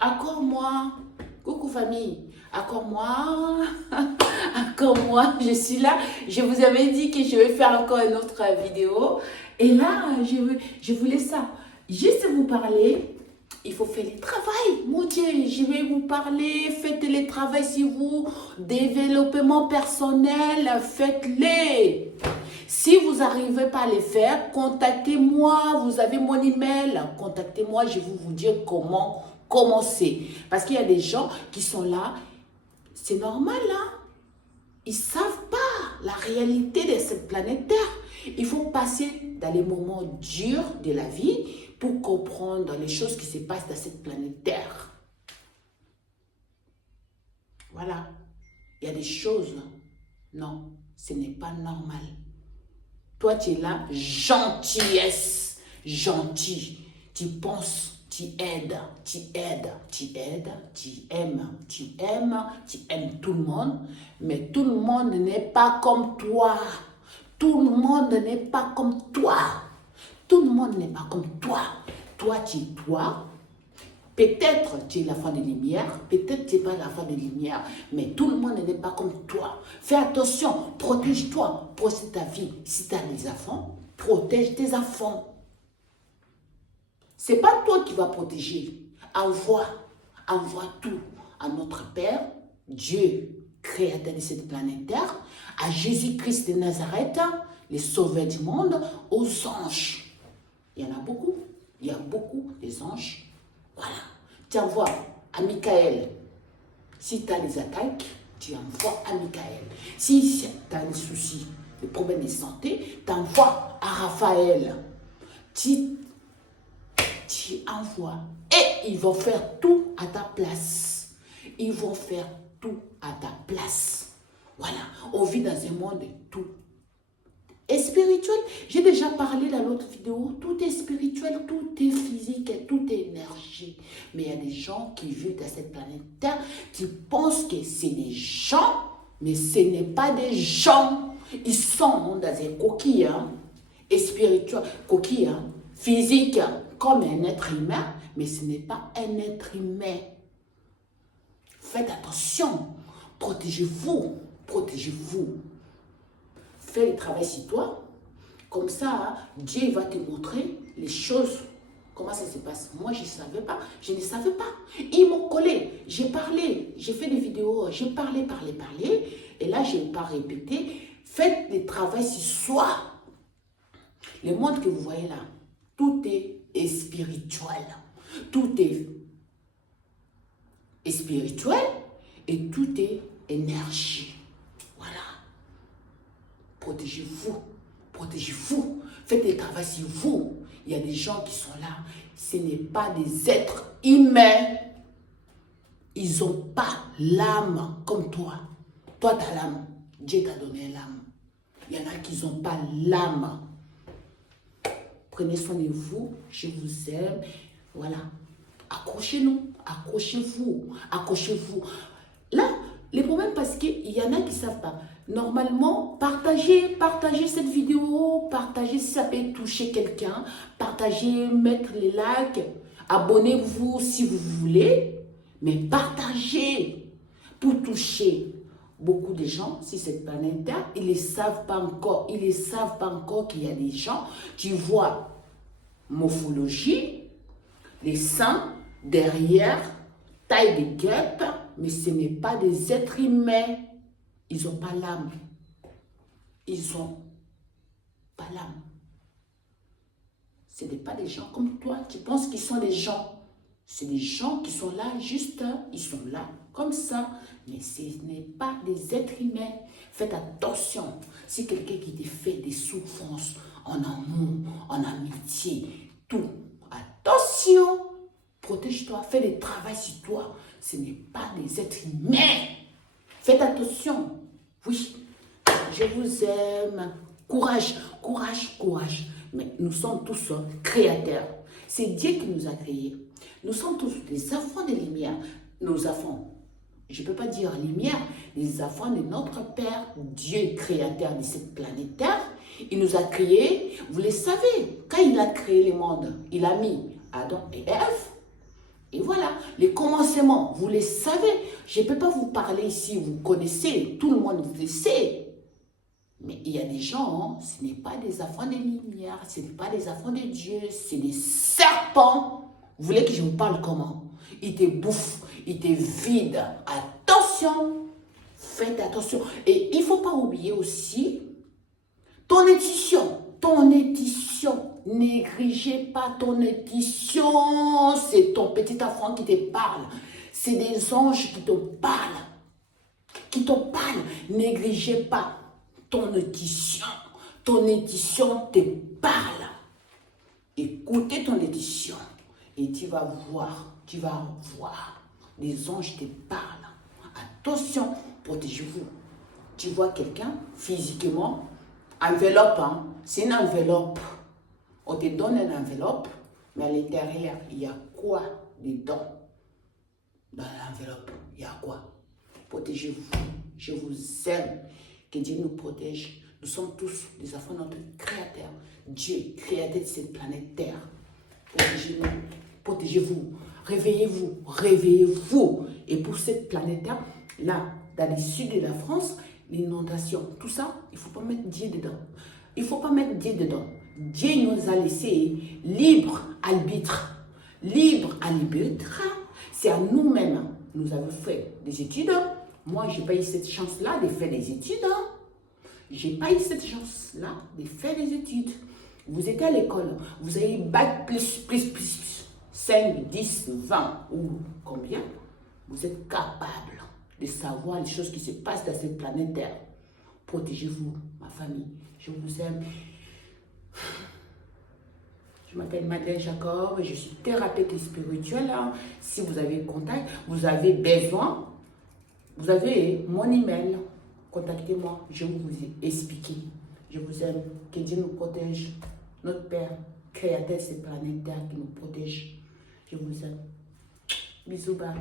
Encore moi. Coucou famille. Encore moi. Encore moi. Je suis là. Je vous avais dit que je vais faire encore une autre vidéo. Et là, je voulais ça. Juste vous parler. Il faut faire le travail. Mon Dieu, je vais vous parler. Faites le travail sur vous. Développement personnel. Faites-les. Si vous n'arrivez pas à les faire, contactez-moi. Vous avez mon email. Contactez-moi. Je vais vous dire comment commencer. Parce qu'il y a des gens qui sont là. C'est normal, hein? Ils ne savent pas la réalité de cette planète Terre. Il faut passer dans les moments durs de la vie pour comprendre les choses qui se passent dans cette planète Terre. Voilà. Il y a des choses. Non, ce n'est pas normal. Toi, tu es là, gentillesse, gentil. Tu penses, tu aides, tu aides, tu aides, tu aimes, tu aimes, tu aimes tout le monde. Mais tout le monde n'est pas comme toi. Tout le monde n'est pas comme toi. Tout le monde n'est pas comme toi. Toi, tu es toi. Peut-être tu es la femme de lumière, peut-être tu n'es pas la femme de lumière, mais tout le monde n'est pas comme toi. Fais attention, protège-toi, protège ta vie. Si tu as des enfants, protège tes enfants. Ce n'est pas toi qui vas protéger. Envoie tout à notre Père, Dieu, créateur de cette planète Terre, à Jésus-Christ de Nazareth, le sauveur du monde, aux anges. Il y en a beaucoup. Il y a beaucoup des anges. Voilà. Tu envoies à Michael. Si tu as des attaques, tu envoies à Michael. Si tu as des soucis, des problèmes de santé, tu envoies à Raphaël. Tu envoies. Et ils vont faire tout à ta place. Ils vont faire tout à ta place. Voilà. On vit dans un monde de tout. Et spirituel, j'ai déjà parlé dans l'autre vidéo, tout est spirituel, tout est physique, tout est énergie. Mais il y a des gens qui vivent dans cette planète Terre qui pensent que c'est des gens, mais ce n'est pas des gens. Ils sont dans un coquille, et spirituel, coquille, physique, comme un être humain, mais ce n'est pas un être humain. Faites attention, protégez-vous, protégez-vous. Fais le travail sur toi. Comme ça, Dieu va te montrer les choses. Comment ça se passe? Moi, je ne savais pas. Je ne savais pas. Ils m'ont collé. J'ai parlé. J'ai fait des vidéos. J'ai parlé. Et là, je n'ai pas répété. Faites le travail sur soi. Le monde que vous voyez là, tout est spirituel. Tout est spirituel et tout est énergie. Voilà. Protégez-vous, protégez-vous, faites le travail sur vous. Il y a des gens qui sont là, ce n'est pas des êtres humains. Ils n'ont pas l'âme comme toi. Toi, tu as l'âme. Dieu t'a donné l'âme. Il y en a qui n'ont pas l'âme. Prenez soin de vous, je vous aime. Voilà. Accrochez-nous, accrochez-vous, accrochez-vous. Là, le problème, parce qu'il y en a qui ne savent pas. Normalement, partagez cette vidéo, partagez si ça peut toucher quelqu'un, partagez, mettre les likes, abonnez-vous si vous voulez, mais partagez pour toucher beaucoup de gens sur cette planète Terre. Ils ne savent pas encore, qu'il y a des gens qui voient morphologie, les seins, derrière, taille de guêpe, mais ce n'est pas des êtres humains. Ils n'ont pas l'âme. Ils n'ont pas l'âme. Ce n'est pas des gens comme toi qui pensent qu'ils sont des gens. C'est des gens qui sont là juste, ils sont là comme ça. Mais ce n'est pas des êtres humains. Faites attention. Si quelqu'un qui te fait des souffrances en amour, en amitié, tout. Attention. Protège-toi. Fais le travail sur toi. Ce n'est pas des êtres humains. Faites attention. Oui, je vous aime. Courage, courage, courage. Mais nous sommes tous créateurs. C'est Dieu qui nous a créés. Nous sommes tous des enfants de lumière. Nos enfants, je ne peux pas dire lumière, les enfants de notre Père, Dieu créateur de cette planète Terre. Il nous a créés, vous le savez, quand il a créé le monde, il a mis Adam et Ève. Et voilà, les commencements, vous les savez. Je ne peux pas vous parler ici, vous connaissez, tout le monde le sait. Mais il y a des gens, ce n'est pas des enfants de lumière, ce n'est pas des enfants de Dieu, c'est des serpents. Vous voulez que je vous parle comment? Ils te bouffent, ils te vident. Attention, faites attention. Et il ne faut pas oublier aussi ton édition. Ton édition. Négligez pas ton édition. C'est ton petit enfant qui te parle. C'est des anges qui te parlent. Qui te parlent. Négligez pas ton édition. Ton édition te parle. Écoutez ton édition. Et tu vas voir. Les anges te parlent. Attention, protégez-vous. Tu vois quelqu'un physiquement, enveloppe, hein? C'est une enveloppe. On te donne une enveloppe, mais à l'intérieur, il y a quoi dedans? Dans l'enveloppe, il y a quoi? Protégez-vous. Je vous aime. Que Dieu nous protège. Nous sommes tous des enfants de notre Créateur. Dieu, créateur de cette planète Terre. Protégez-nous. Protégez-vous. Réveillez-vous. Réveillez-vous. Et pour cette planète Terre, là, dans le sud de la France, l'inondation, tout ça, il ne faut pas mettre Dieu dedans. Il ne faut pas mettre Dieu dedans. Dieu nous a laissé libre arbitre. Libre arbitre, c'est à nous-mêmes. Nous avons fait des études. Moi, je n'ai pas eu cette chance-là de faire des études. Je n'ai pas eu cette chance-là de faire des études. Vous étiez à l'école, vous avez bac plus, 5, 10, 20 ou combien? Vous êtes capable de savoir les choses qui se passent dans cette planète Terre. Protégez-vous, ma famille. Je vous aime. Je m'appelle Madeleine Jacob et je suis thérapeute spirituelle. Si vous avez contact, vous avez besoin, vous avez mon email. Contactez-moi, je vais vous expliquer. Je vous aime. Que Dieu nous protège. Notre Père, créateur de cette planète Terre qui nous protège. Je vous aime. Bisous, bye.